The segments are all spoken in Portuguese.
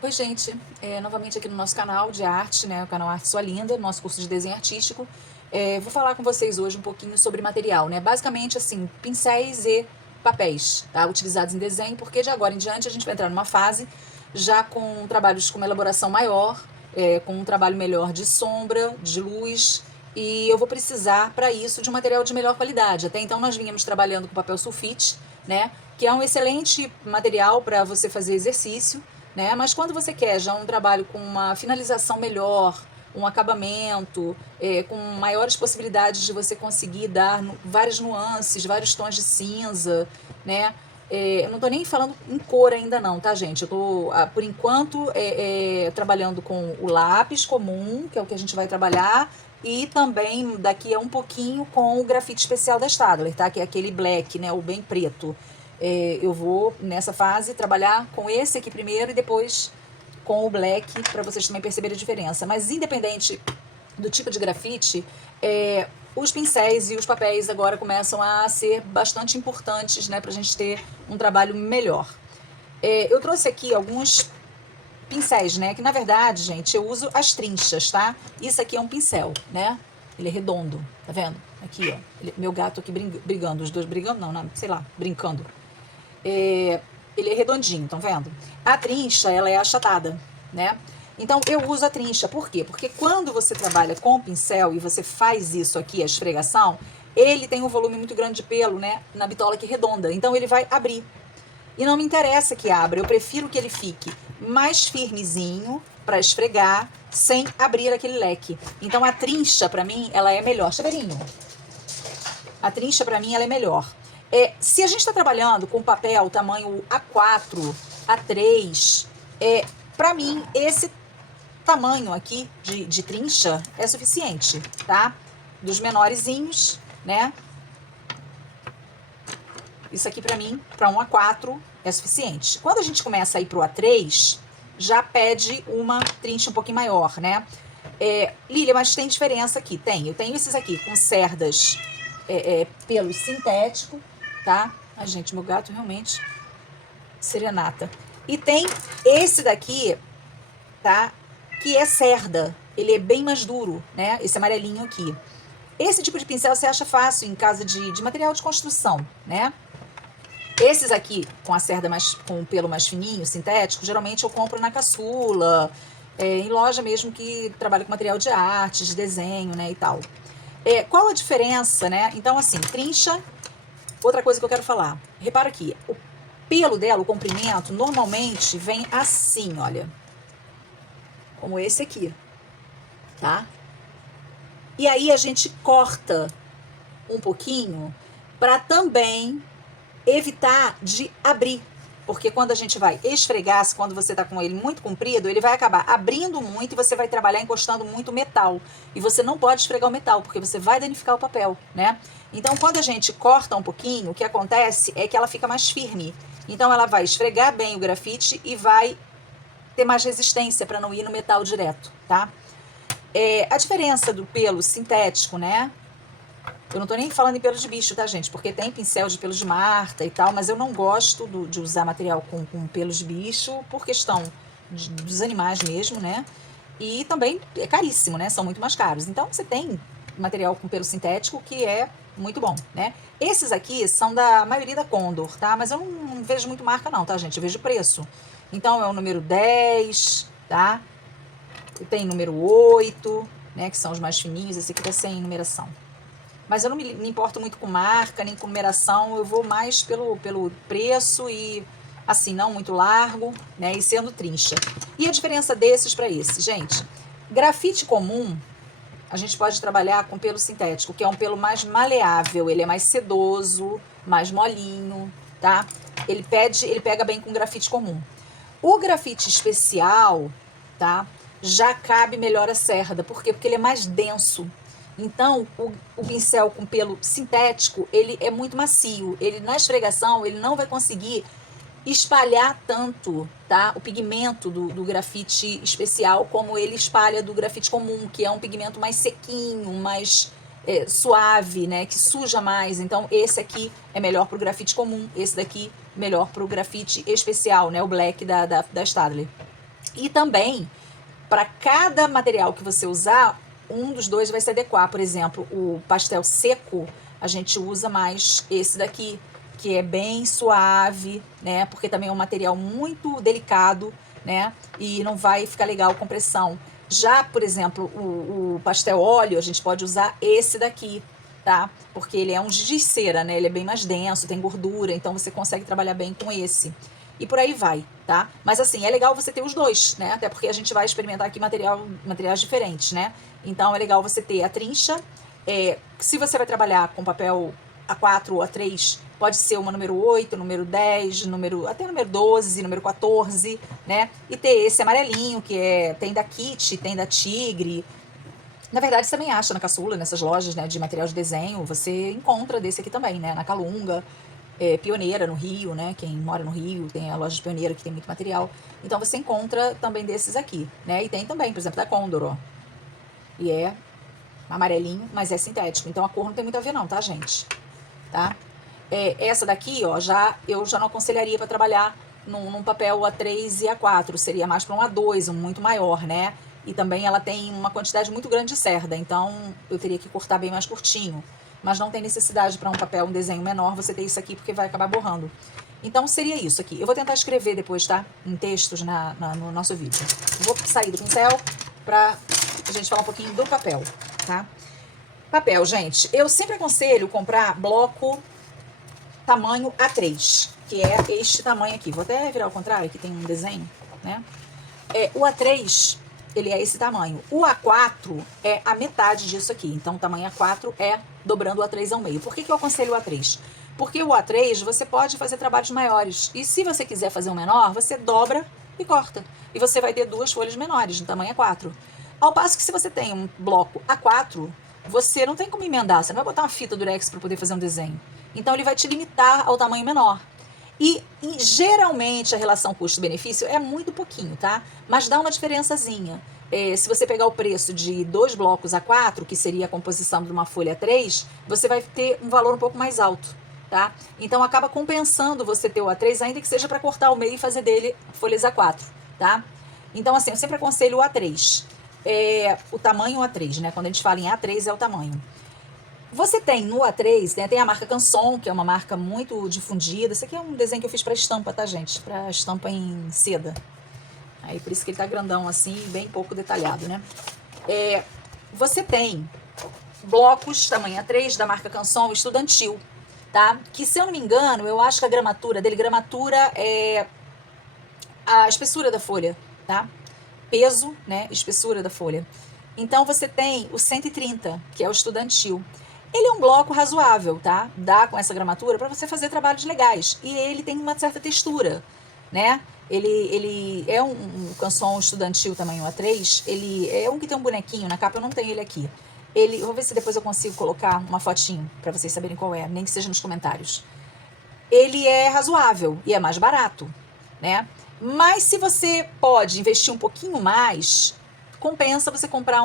Oi, gente. Novamente aqui no nosso canal de arte, né? O canal Arte Sua Linda, nosso curso de desenho artístico. Vou falar com vocês hoje um pouquinho sobre material, né? Basicamente, assim, pincéis e papéis, tá? Utilizados em desenho, porque de agora em diante a gente vai entrar numa fase já com trabalhos com uma elaboração maior, com um trabalho melhor de sombra, de luz, e eu vou precisar, para isso, de um material de melhor qualidade. Até então nós vínhamos trabalhando com papel sulfite, né? Que é um excelente material para você fazer exercício, né? Mas quando você quer já um trabalho com uma finalização melhor, um acabamento, com maiores possibilidades de você conseguir dar várias nuances, vários tons de cinza, né? Eu não estou nem falando em cor ainda não, tá, gente? Eu estou, por enquanto, trabalhando com o lápis comum, que é o que a gente vai trabalhar, e também, daqui a um pouquinho, com o grafite especial da Staedtler, tá? Que é aquele black, né? O bem preto. Eu vou, nessa fase, trabalhar com esse aqui primeiro e depois com o black, para vocês também perceberem a diferença. Mas independente do tipo de grafite, os pincéis e os papéis agora começam a ser bastante importantes, né, para a gente ter um trabalho melhor. Eu trouxe aqui alguns pincéis, né, que na verdade, gente, eu uso as trinchas, tá? Isso aqui é um pincel, né? Ele é redondo, tá vendo? Aqui, ó. Meu gato aqui brigando, os dois brigando, não, sei lá, brincando. Ele é redondinho, estão vendo? A trincha, ela é achatada, né? Então, eu uso a trincha. Por quê? Porque quando você trabalha com o pincel e você faz isso aqui, a esfregação, ele tem um volume muito grande de pelo, né? Na bitola aqui redonda. Então, ele vai abrir. E não me interessa que abra, eu prefiro que ele fique mais firmezinho para esfregar, sem abrir aquele leque. Então, a trincha, para mim, ela é melhor. Chaveirinho. A trincha, para mim, ela é melhor. Se a gente está trabalhando com papel tamanho A4, A3, para mim, esse tamanho aqui de trincha é suficiente, tá? Dos menorzinhos, né? Isso aqui, para mim, para um A4, é suficiente. Quando a gente começa a ir pro A3, já pede uma trincha um pouquinho maior, né? Lília, mas tem diferença aqui? Tem. Eu tenho esses aqui com cerdas pelo sintético, tá? Ai, gente, meu gato realmente serenata. E tem esse daqui, tá? Que é cerda. Ele é bem mais duro, né? Esse amarelinho aqui. Esse tipo de pincel você acha fácil em casa de material de construção, né? Esses aqui, com a cerda com o pelo mais fininho, sintético, geralmente eu compro na caçula, em loja mesmo que trabalha com material de arte, de desenho, né, e tal. Qual a diferença, né? Então, assim, trincha, outra coisa que eu quero falar. Repara aqui, o pelo dela, o comprimento, normalmente vem assim, olha. Como esse aqui, tá? E aí a gente corta um pouquinho para também evitar de abrir. Porque quando a gente vai esfregar, quando você tá com ele muito comprido, ele vai acabar abrindo muito e você vai trabalhar encostando muito metal. E você não pode esfregar o metal, porque você vai danificar o papel, né? Então, quando a gente corta um pouquinho, o que acontece é que ela fica mais firme. Então, ela vai esfregar bem o grafite e vai ter mais resistência para não ir no metal direto, tá? A diferença do pelo sintético, né? Eu não tô nem falando em pelo de bicho, tá, gente? Porque tem pincel de pelo de Marta e tal, mas eu não gosto de usar material com pelos de bicho por questão dos animais mesmo, né? E também é caríssimo, né? São muito mais caros. Então, você tem material com pelo sintético que é muito bom, né? Esses aqui são da maioria da Condor, tá? Mas eu não vejo muito marca não, tá, gente? Eu vejo preço. Então, é o número 10, tá? E tem número 8, né? Que são os mais fininhos. Esse aqui tá sem numeração. Mas eu não me importo muito com marca, nem com numeração, eu vou mais pelo preço e, assim, não muito largo, né, e sendo trincha. E a diferença desses para esse? Gente, grafite comum, a gente pode trabalhar com pelo sintético, que é um pelo mais maleável, ele é mais sedoso, mais molinho, tá? Ele pega bem com grafite comum. O grafite especial, tá? Já cabe melhor a cerda. Por quê? Porque ele é mais denso. Então, o pincel com pelo sintético, ele é muito macio. Ele, na esfregação, ele não vai conseguir espalhar tanto, tá? O pigmento do grafite especial como ele espalha do grafite comum, que é um pigmento mais sequinho, mais suave, né? Que suja mais. Então, esse aqui é melhor pro grafite comum. Esse daqui, melhor pro grafite especial, né? O black da Staedtler. E também, para cada material que você usar, um dos dois vai se adequar. Por exemplo, o pastel seco, a gente usa mais esse daqui, que é bem suave, né? Porque também é um material muito delicado, né? E não vai ficar legal com pressão. Já, por exemplo, o pastel óleo, a gente pode usar esse daqui, tá? Porque ele é um giz de cera, né? Ele é bem mais denso, tem gordura, então você consegue trabalhar bem com esse. E por aí vai, tá? Mas assim, é legal você ter os dois, né? Até porque a gente vai experimentar aqui materiais diferentes, né? Então é legal você ter a trincha. Se você vai trabalhar com papel A4 ou A3, pode ser uma número 8, número 10, até número 12, número 14, né? E ter esse amarelinho, tem da Kit, tem da Tigre. Na verdade, você também acha na Caçula, nessas lojas, né, de material de desenho, você encontra desse aqui também, né? Na Calunga, Pioneira, no Rio, né? Quem mora no Rio tem a loja de Pioneira, que tem muito material. Então você encontra também desses aqui, né? E tem também, por exemplo, da Condor, ó. E é amarelinho, mas é sintético. Então a cor não tem muito a ver não, tá, gente? Tá? Essa daqui, ó, eu já não aconselharia para trabalhar num papel A3 e A4. Seria mais para um A2, um muito maior, né? E também ela tem uma quantidade muito grande de cerda, então eu teria que cortar bem mais curtinho. Mas não tem necessidade para um desenho menor, você ter isso aqui, porque vai acabar borrando. Então seria isso aqui. Eu vou tentar escrever depois, tá? Em textos no nosso vídeo. Vou sair do pincel pra gente falar um pouquinho do papel, tá? Papel, gente. Eu sempre aconselho comprar bloco tamanho A3, que é este tamanho aqui. Vou até virar ao contrário, aqui tem um desenho, né? O A3, ele é esse tamanho. O A4 é a metade disso aqui. Então, o tamanho A4 é dobrando o A3 ao meio. Por que eu aconselho o A3? Porque o A3 você pode fazer trabalhos maiores. E se você quiser fazer um menor, você dobra e corta. E você vai ter duas folhas menores, no tamanho A4. Ao passo que se você tem um bloco A4, você não tem como emendar. Você não vai botar uma fita durex para poder fazer um desenho. Então, ele vai te limitar ao tamanho menor. E geralmente a relação custo-benefício é muito pouquinho, tá? Mas dá uma diferençazinha. Se você pegar o preço de 2 blocos A4, que seria a composição de uma folha A3, você vai ter um valor um pouco mais alto, tá? Então acaba compensando você ter o A3, ainda que seja para cortar o meio e fazer dele folhas A4, tá? Então assim, eu sempre aconselho o A3. O tamanho A3, né? Quando a gente fala em A3 é o tamanho. Você tem no A3, né, tem a marca Canson, que é uma marca muito difundida. Esse aqui é um desenho que eu fiz para estampa, tá, gente? Para estampa em seda. Aí por isso que ele tá grandão assim, bem pouco detalhado, né? Você tem blocos tamanho A3 da marca Canson estudantil, tá? Que se eu não me engano, eu acho que a gramatura dele, é a espessura da folha, tá? Peso, né? Espessura da folha. Então você tem o 130, que é o estudantil. Ele é um bloco razoável, tá? Dá com essa gramatura para você fazer trabalhos legais. E ele tem uma certa textura, né? Ele é um canção estudantil tamanho A3. Ele é um que tem um bonequinho na capa, eu não tenho ele aqui. Vou ver se depois eu consigo colocar uma fotinho para vocês saberem qual é, nem que seja nos comentários. Ele é razoável e é mais barato, né? Mas se você pode investir um pouquinho mais, compensa você comprar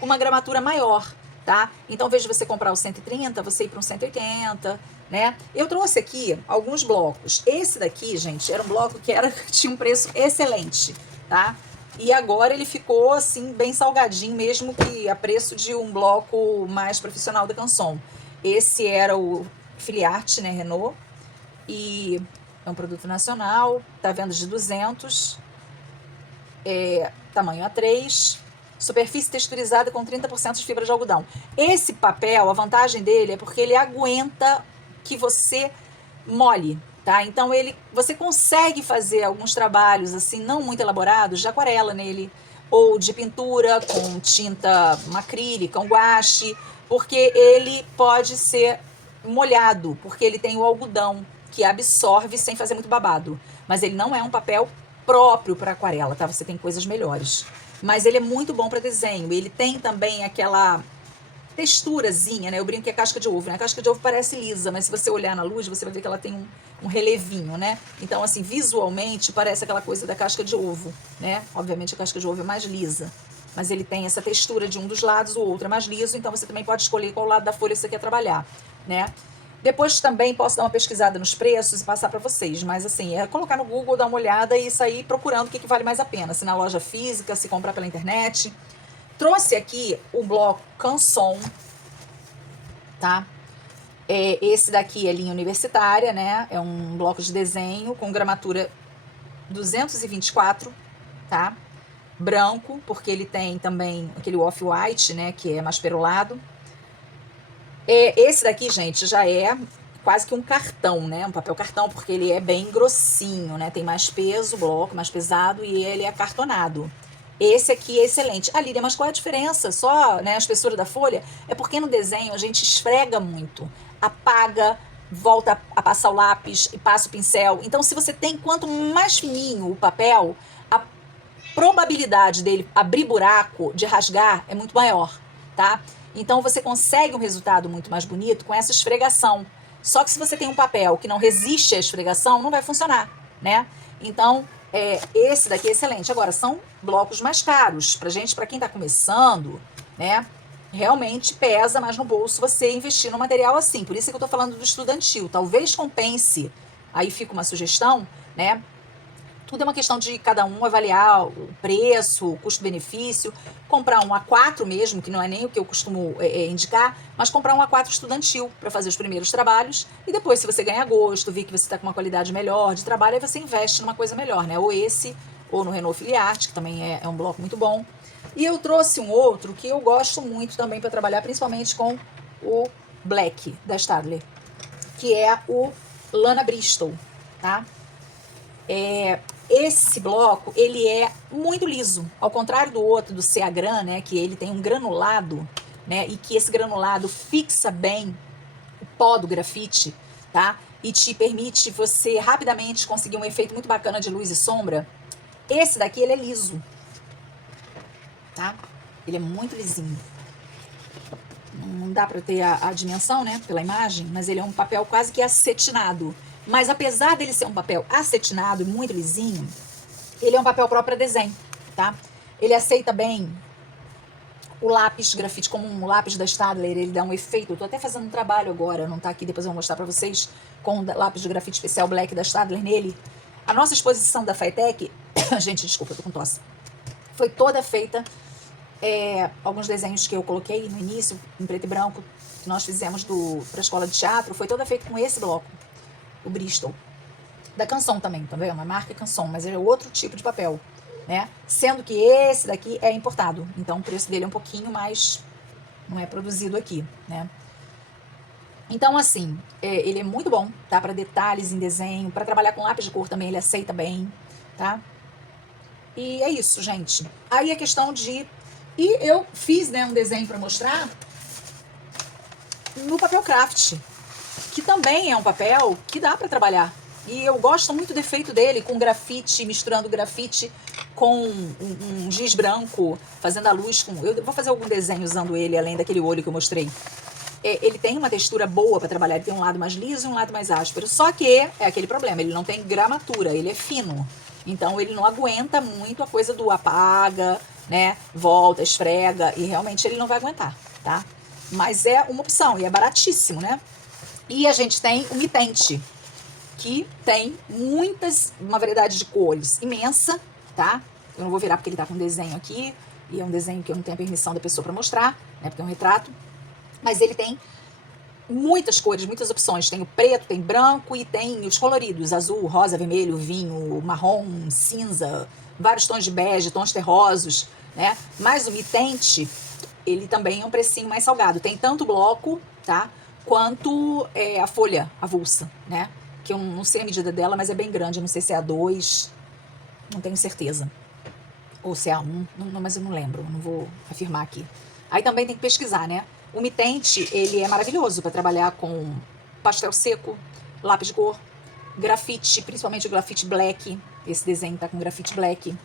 uma gramatura maior, tá? Então, ao invés de você comprar o 130, você ir para um 180, né? Eu trouxe aqui alguns blocos. Esse daqui, gente, era um bloco que tinha um preço excelente, tá? E agora ele ficou, assim, bem salgadinho, mesmo que a preço de um bloco mais profissional da Canson. Esse era o Filiarte, né, Renault, e é um produto nacional, tá vendo de 200, tamanho A3, superfície texturizada com 30% de fibra de algodão. Esse papel, a vantagem dele é porque ele aguenta que você molhe, tá? Então você consegue fazer alguns trabalhos assim não muito elaborados de aquarela nele, ou de pintura com tinta acrílica, um guache, porque ele pode ser molhado, porque ele tem o algodão que absorve sem fazer muito babado. Mas ele não é um papel próprio para aquarela, tá? Você tem coisas melhores. Mas ele é muito bom para desenho. Ele tem também aquela texturazinha, né? Eu brinco que é casca de ovo, né? A casca de ovo parece lisa, mas se você olhar na luz, você vai ver que ela tem um relevinho, né? Então, assim, visualmente parece aquela coisa da casca de ovo, né? Obviamente a casca de ovo é mais lisa, mas ele tem essa textura de um dos lados, o outro é mais liso, então você também pode escolher qual lado da folha você quer trabalhar, né? Depois também posso dar uma pesquisada nos preços e passar para vocês, mas assim, é colocar no Google, dar uma olhada e sair procurando o que vale mais a pena, se na loja física, se comprar pela internet. Trouxe aqui o bloco Canson, tá? Esse daqui é linha universitária, né? É um bloco de desenho com gramatura 224, tá? Branco, porque ele tem também aquele off-white, né? Que é mais perolado. Esse daqui, gente, já é quase que um cartão, né? Um papel cartão, porque ele é bem grossinho, né? Tem mais peso, o bloco mais pesado e ele é cartonado. Esse aqui é excelente. Ah, Lília, mas qual é a diferença? Só, né, a espessura da folha? É porque no desenho a gente esfrega muito, apaga, volta a passar o lápis e passa o pincel. Então, se você tem, quanto mais fininho o papel, a probabilidade dele abrir buraco, de rasgar, é muito maior, tá? Então você consegue um resultado muito mais bonito com essa esfregação. Só que se você tem um papel que não resiste à esfregação, não vai funcionar, né? Então, esse daqui é excelente. Agora, são blocos mais caros. Para quem está começando, né? Realmente pesa mais no bolso você investir no material assim. Por isso que eu estou falando do estudantil. Talvez compense, aí fica uma sugestão, né? Tudo é uma questão de cada um avaliar o preço, o custo-benefício, comprar um A4 mesmo, que não é nem o que eu costumo indicar, mas comprar um A4 estudantil para fazer os primeiros trabalhos e depois, se você ganhar gosto, vir que você está com uma qualidade melhor de trabalho, aí você investe numa coisa melhor, né? Ou esse, ou no Renault Filiarte, que também é um bloco muito bom. E eu trouxe um outro que eu gosto muito também para trabalhar, principalmente com o Black da Staedtler, que é o Lana Bristol, tá? Esse bloco, ele é muito liso, ao contrário do outro, do Ceagran, né, que ele tem um granulado, né, e que esse granulado fixa bem o pó do grafite, tá, e te permite você rapidamente conseguir um efeito muito bacana de luz e sombra. Esse daqui, ele é liso, tá, ele é muito lisinho. Não dá para ter a dimensão, né, pela imagem, mas ele é um papel quase que acetinado. Mas apesar dele ser um papel acetinado e muito lisinho, ele é um papel próprio para desenho, tá? Ele aceita bem o lápis grafite, como um lápis da Staedtler, ele dá um efeito. Eu tô até fazendo um trabalho agora, não tá aqui, depois eu vou mostrar para vocês, com o lápis de grafite especial Black da Staedtler nele. A nossa exposição da FATEC, gente, desculpa, eu tô com tosse, foi toda feita, alguns desenhos que eu coloquei no início, em preto e branco, que nós fizemos para a escola de teatro, foi toda feita com esse bloco, o Bristol. Da Canson também, tá vendo? Uma marca Canson, mas é outro tipo de papel, né? Sendo que esse daqui é importado, então o preço dele é um pouquinho mais, não é produzido aqui, né? Então, assim, ele é muito bom, tá? Para detalhes em desenho, para trabalhar com lápis de cor também ele aceita bem, tá? E é isso, gente. Aí a questão de... E eu fiz, né, um desenho para mostrar no papel craft, que também é um papel que dá para trabalhar. E eu gosto muito do efeito dele, com grafite, misturando grafite com um giz branco, fazendo a luz com... Eu vou fazer algum desenho usando ele, além daquele olho que eu mostrei. Ele tem uma textura boa para trabalhar, ele tem um lado mais liso e um lado mais áspero. Só que é aquele problema, ele não tem gramatura, ele é fino. Então ele não aguenta muito a coisa do apaga, né? Volta, esfrega, e realmente ele não vai aguentar, tá? Mas é uma opção, e é baratíssimo, né? E a gente tem o mitente, que tem uma variedade de cores imensa, tá? Eu não vou virar porque ele tá com um desenho aqui, e é um desenho que eu não tenho a permissão da pessoa para mostrar, né? Porque é um retrato. Mas ele tem muitas cores, muitas opções. Tem o preto, tem branco e tem os coloridos, azul, rosa, vermelho, vinho, marrom, cinza, vários tons de bege, tons terrosos, né? Mas o mitente, ele também é um precinho mais salgado. Tem tanto bloco, tá? Quanto a folha avulsa, né? Que eu não sei a medida dela, mas é bem grande. Eu não sei se é A2, não tenho certeza. Ou se é A1, mas eu não lembro, não vou afirmar aqui. Aí também tem que pesquisar, né? O mitente, ele é maravilhoso para trabalhar com pastel seco, lápis de cor, grafite, principalmente o grafite black. Esse desenho tá com grafite black.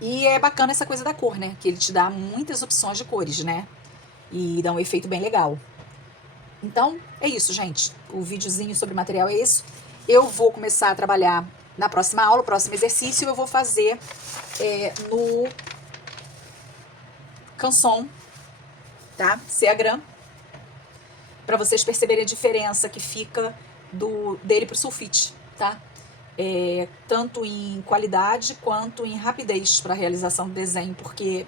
E é bacana essa coisa da cor, né? Que ele te dá muitas opções de cores, né? E dá um efeito bem legal. Então, é isso, gente. O videozinho sobre material é isso. Eu vou começar a trabalhar na próxima aula, o próximo exercício eu vou fazer no Canson, tá? Ceagran, para vocês perceberem a diferença que fica dele pro sulfite, tá? Tanto em qualidade quanto em rapidez para a realização do desenho, porque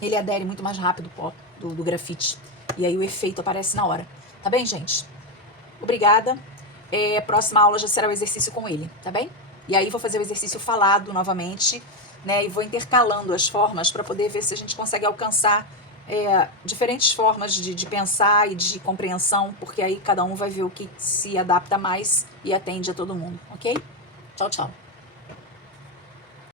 ele adere muito mais rápido do grafite. E aí o efeito aparece na hora. Tá bem, gente? Obrigada. Próxima aula já será o exercício com ele, tá bem? E aí vou fazer o exercício falado novamente, né? E vou intercalando as formas para poder ver se a gente consegue alcançar diferentes formas de pensar e de compreensão, porque aí cada um vai ver o que se adapta mais e atende a todo mundo, ok? Tchau, tchau.